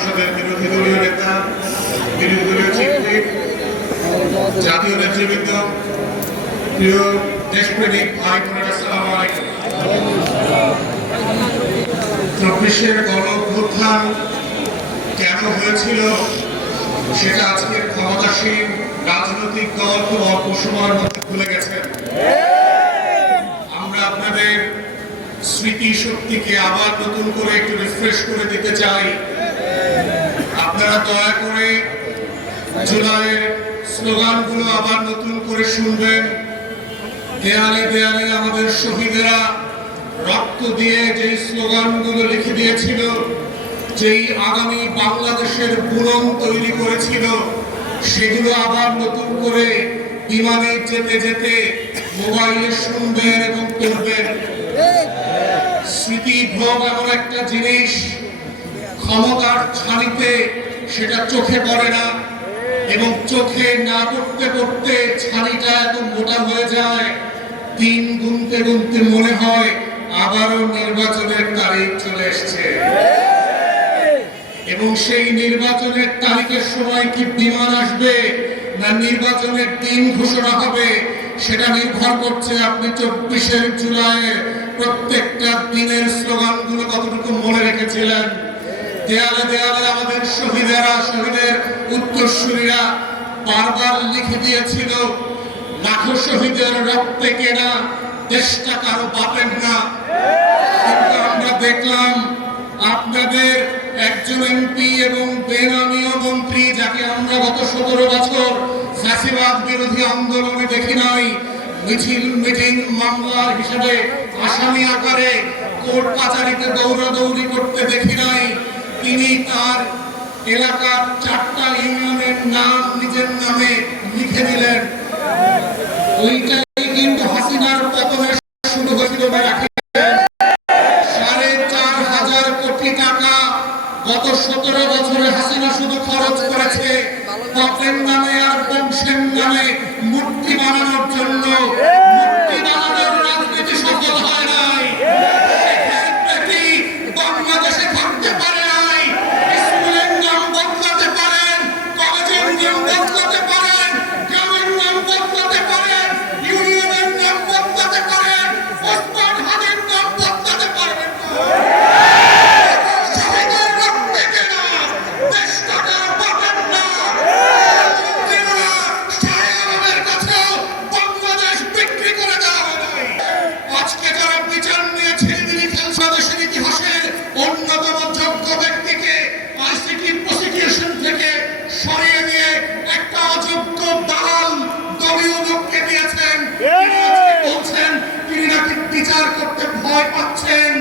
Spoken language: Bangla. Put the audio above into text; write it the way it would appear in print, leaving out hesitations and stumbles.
সংসদের বিরোধী দলীয় নেতা, বিরোধী দলীয় চিফ হুইপ, জাতীয় নেতৃবৃন্দ, প্রিয় দেশপ্রেমিক ভাই বোনেরা, আসসালামু আলাইকুম। 24-এর গণ-অভ্যুত্থান কেন হয়েছিল সেটা আজকের ক্ষমতাসীন রাজনৈতিক দল খুব অল্প সময়ের মধ্যে ভুলে গেছেন। আমরা আপনাদের স্মৃতি শক্তিকে আবার নতুন করে একটু রিফ্রেশ করে দিতে চাই। আপনারা দয়া করে জুলাইয়ের স্লোগানগুলো আবার নতুন করে শুনবেন। দেয়ালে দেয়ালে আমাদের শহীদেরা রক্ত দিয়ে যেই স্লোগানগুলো লিখে দিয়েছিল, যেই আগামী বাংলাদেশের বুনন তৈরি করেছিল, সেগুলো আবার নতুন করে বিমানে যেতে যেতে মোবাইলে শুনবেন এবং পড়বেন। স্মৃতিভ্রম এমন একটা জিনিস, ক্ষমতার ছানিতে সেটা চোখে পড়ে না, এবং চোখে না পড়তে পড়তে ছানিটা এত মোটা হয়ে যায়, দিন গুনতে গুনতে মনে হয় আবারও নির্বাচনের তারিখ চলে এসছে। এবং সেই নির্বাচনের তারিখের সময় কি বিমান আসবে না নির্বাচনের দিন ঘোষণা হবে, সেটা নির্ভর করছে আপনি 24 জুলাইয়ের প্রত্যেকটা দিনের স্লোগানগুলো কতটুকু মনে রেখেছিলেন। দেয়ালে দেয়ালে আমাদের শহীদেরা, শহীদের উত্তরসূরিরা বারবার লিখে দিয়েছিল, লাখো শহীদের রক্তে কেনা দেশটা কারো বাপের না। কিন্তু আমরা দেখলাম আপনাদের একজন এমপি এবং বেনামীয় মন্ত্রী, যাকে আমরা গত 17 বছর ফ্যাসিবাদ বিরোধী আন্দোলনে দেখি নাই, মিছিল মিটিং মামলার হিসেবে আসামি আকারে কোর্ট কাচারিতে দৌড়াদৌড়ি করতে দেখি নাই, তিনি তার এলাকার 4টা ইউনিয়নের নাম নিজের নামে লিখে দিলেন। ওইটাই কিন্তু হাসিনার পতনের শুরু হয়েছিল। 4,500 কোটি টাকা গত 17 বছরে হাসিনা শুধু খরচ করেছে বাপের নামে আর বংশের নামে মূর্তি বানানোর জন্য। মূর্তি বানানোর রাজনীতি সফল হয় নাই। বাংলাদেশে থাকতে পারে নাই। স্কুলের নাম বদলাতে পারেন, কলেজের নাম বদলাতে পারেন, গ্রামের নাম বদলাতে পারেন, ইউনিয়নের নাম বদলাতে পারেন, ওসমান হাদির নাম বদলাতে পারবেন না। অন্যতম যোগ্য ব্যক্তিকে আইসিটি প্রসিকিউশন থেকে সরিয়ে দিয়ে একটা অযোগ্য দালাল দলীয় লোককে দিয়েছেন। বলছেন তিনি নাকি বিচার করতে ভয় পাচ্ছেন।